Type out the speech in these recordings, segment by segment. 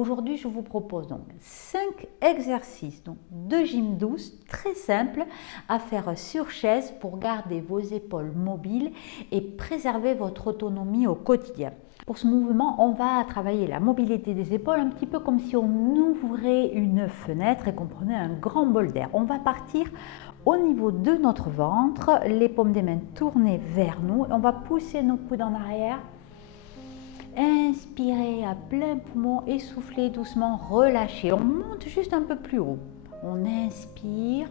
Aujourd'hui, je vous propose donc 5 exercices de gym douce très simples à faire sur chaise pour garder vos épaules mobiles et préserver votre autonomie au quotidien. Pour ce mouvement, on va travailler la mobilité des épaules un petit peu comme si on ouvrait une fenêtre et qu'on prenait un grand bol d'air. On va partir au niveau de notre ventre, les paumes des mains tournées vers nous et on va pousser nos coudes en arrière. Inspirez à plein poumon, essoufflez doucement, relâchez. On monte juste un peu plus haut. On inspire,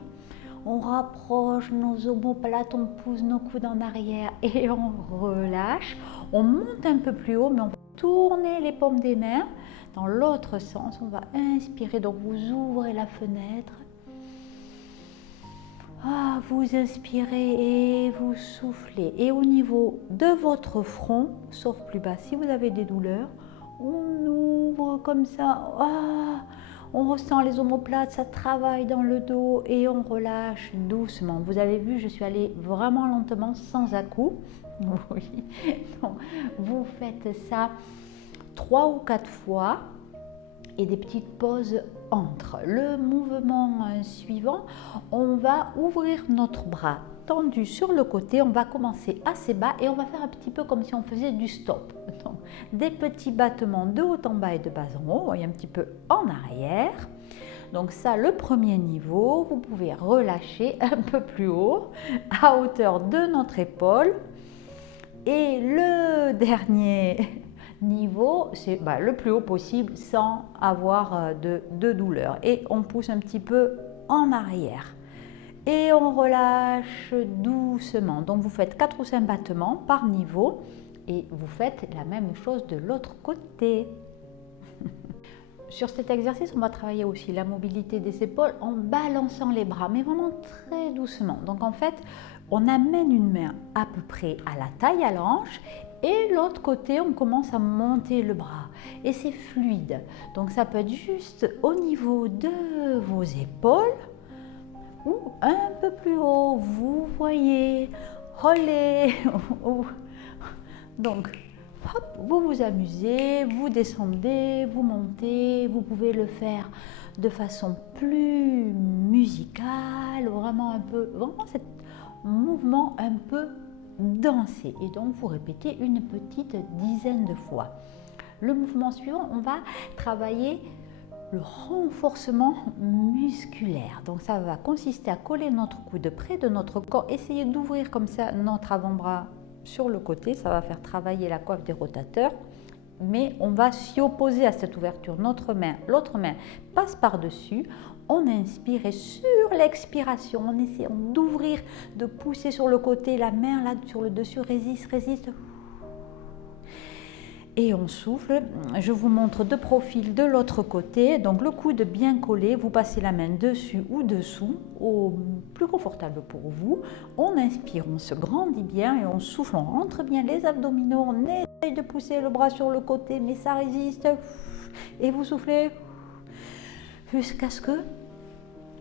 on rapproche nos omoplates, on pousse nos coudes en arrière et on relâche. On monte un peu plus haut, mais on va tourner les paumes des mains dans l'autre sens. On va inspirer, donc vous ouvrez la fenêtre. Vous inspirez et vous soufflez. Et au niveau de votre front, sauf plus bas, si vous avez des douleurs, on ouvre comme ça. On ressent les omoplates, ça travaille dans le dos et on relâche doucement. Vous avez vu, je suis allée vraiment lentement, sans à-coups. Oui. Donc, vous faites ça 3 ou 4 fois. Et des petites pauses entre. Le mouvement suivant, on va ouvrir notre bras tendu sur le côté. On va commencer assez bas et on va faire un petit peu comme si on faisait du stop. Donc, des petits battements de haut en bas et de bas en haut. Vous voyez un petit peu en arrière. Donc ça, le premier niveau, vous pouvez relâcher un peu plus haut, à hauteur de notre épaule. Et le dernier niveau, c'est le plus haut possible sans avoir de douleur. Et on pousse un petit peu en arrière. Et on relâche doucement. Donc vous faites 4 ou 5 battements par niveau et vous faites la même chose de l'autre côté. Sur cet exercice, on va travailler aussi la mobilité des épaules en balançant les bras, mais vraiment très doucement. Donc en fait, on amène une main à peu près à la taille à l'hanche et l'autre côté, on commence à monter le bras. Et c'est fluide. Donc ça peut être juste au niveau de vos épaules ou un peu plus haut. Vous voyez, relais. Donc, hop, vous vous amusez, vous descendez, vous montez, vous pouvez le faire de façon plus musicale, vraiment cet mouvement un peu dansé. Et donc vous répétez une petite dizaine de fois. Le mouvement suivant, on va travailler le renforcement musculaire. Donc ça va consister à coller notre coude près de notre corps, essayer d'ouvrir comme ça notre avant-bras sur le côté, ça va faire travailler la coiffe des rotateurs, mais on va s'y opposer à cette ouverture. L'autre main passe par-dessus, on inspire et sur l'expiration, on essaie d'ouvrir, de pousser sur le côté, la main là sur le dessus, résiste. Et on souffle. Je vous montre de profil de l'autre côté. Donc le coude bien collé, vous passez la main dessus ou dessous, au plus confortable pour vous. On inspire, on se grandit bien et on souffle, on rentre bien les abdominaux. On essaye de pousser le bras sur le côté, mais ça résiste. Et vous soufflez jusqu'à ce que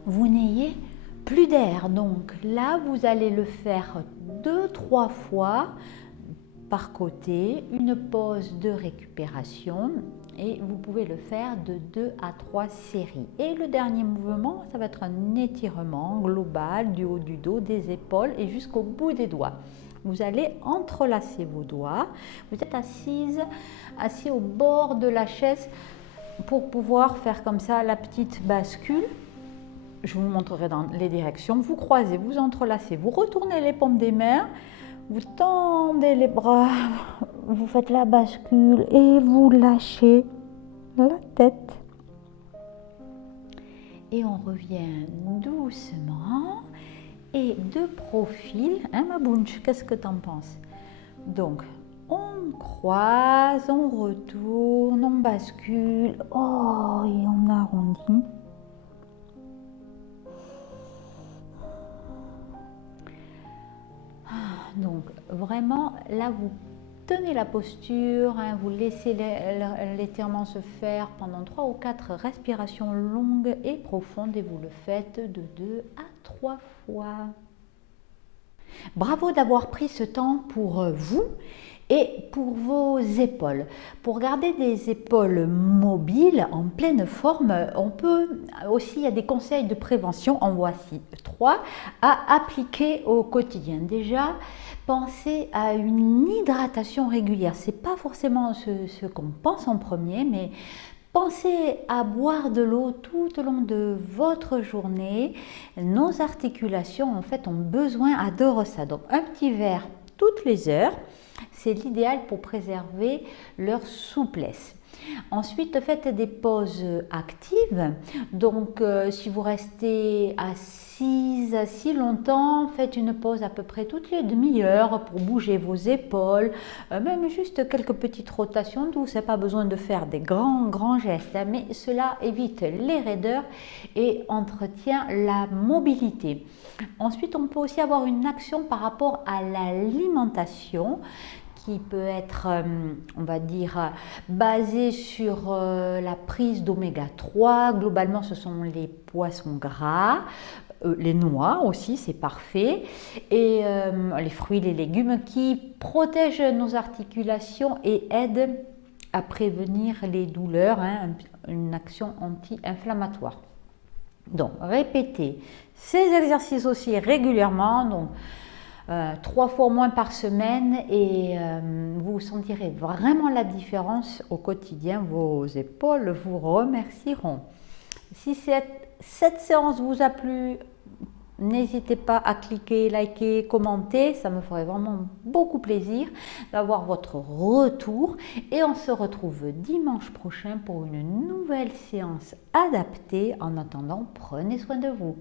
vous n'ayez plus d'air. Donc là, vous allez le faire 2-3 fois par côté, une pause de récupération et vous pouvez le faire de 2 à 3 séries. Et le dernier mouvement, ça va être un étirement global du haut du dos, des épaules et jusqu'au bout des doigts. Vous allez entrelacer vos doigts. Vous êtes assis au bord de la chaise pour pouvoir faire comme ça la petite bascule. Je vous montrerai dans les directions. Vous croisez, vous entrelacez, vous retournez les paumes des mains. Vous tendez les bras, vous faites la bascule et vous lâchez la tête. Et on revient doucement et de profil. Ma bunch, qu'est-ce que tu en penses? Donc, on croise, on retourne, on bascule. Et on arrondit. Donc vraiment, là vous tenez la posture, vous laissez l'étirement se faire pendant 3 ou 4 respirations longues et profondes et vous le faites de 2 à 3 fois. Bravo d'avoir pris ce temps pour vous Et pour vos épaules, pour garder des épaules mobiles, en pleine forme, on peut aussi, il y a des conseils de prévention, en voici 3, à appliquer au quotidien. Déjà, pensez à une hydratation régulière. Ce n'est pas forcément ce qu'on pense en premier, mais pensez à boire de l'eau tout au long de votre journée. Nos articulations, en fait, ont besoin, adorent ça. Donc, un petit verre toutes les heures, c'est l'idéal pour préserver leur souplesse. Ensuite, faites des pauses actives. Donc, si vous restez assise si longtemps, faites une pause à peu près toutes les demi-heures pour bouger vos épaules, même juste quelques petites rotations douces. Pas besoin de faire des grands gestes, hein, mais cela évite les raideurs et entretient la mobilité. Ensuite, on peut aussi avoir une action par rapport à l'alimentation qui peut être, on va dire, basée sur la prise d'oméga 3. Globalement, ce sont les poissons gras, les noix aussi, c'est parfait, et les fruits, les légumes qui protègent nos articulations et aident à prévenir les douleurs, hein, une action anti-inflammatoire. Donc, répétez ces exercices aussi régulièrement, donc 3 fois au moins par semaine, et vous sentirez vraiment la différence au quotidien. Vos épaules vous remercieront. Si cette séance vous a plu, n'hésitez pas à cliquer, liker, commenter, ça me ferait vraiment beaucoup plaisir d'avoir votre retour, et on se retrouve dimanche prochain pour une nouvelle séance adaptée. En attendant, prenez soin de vous.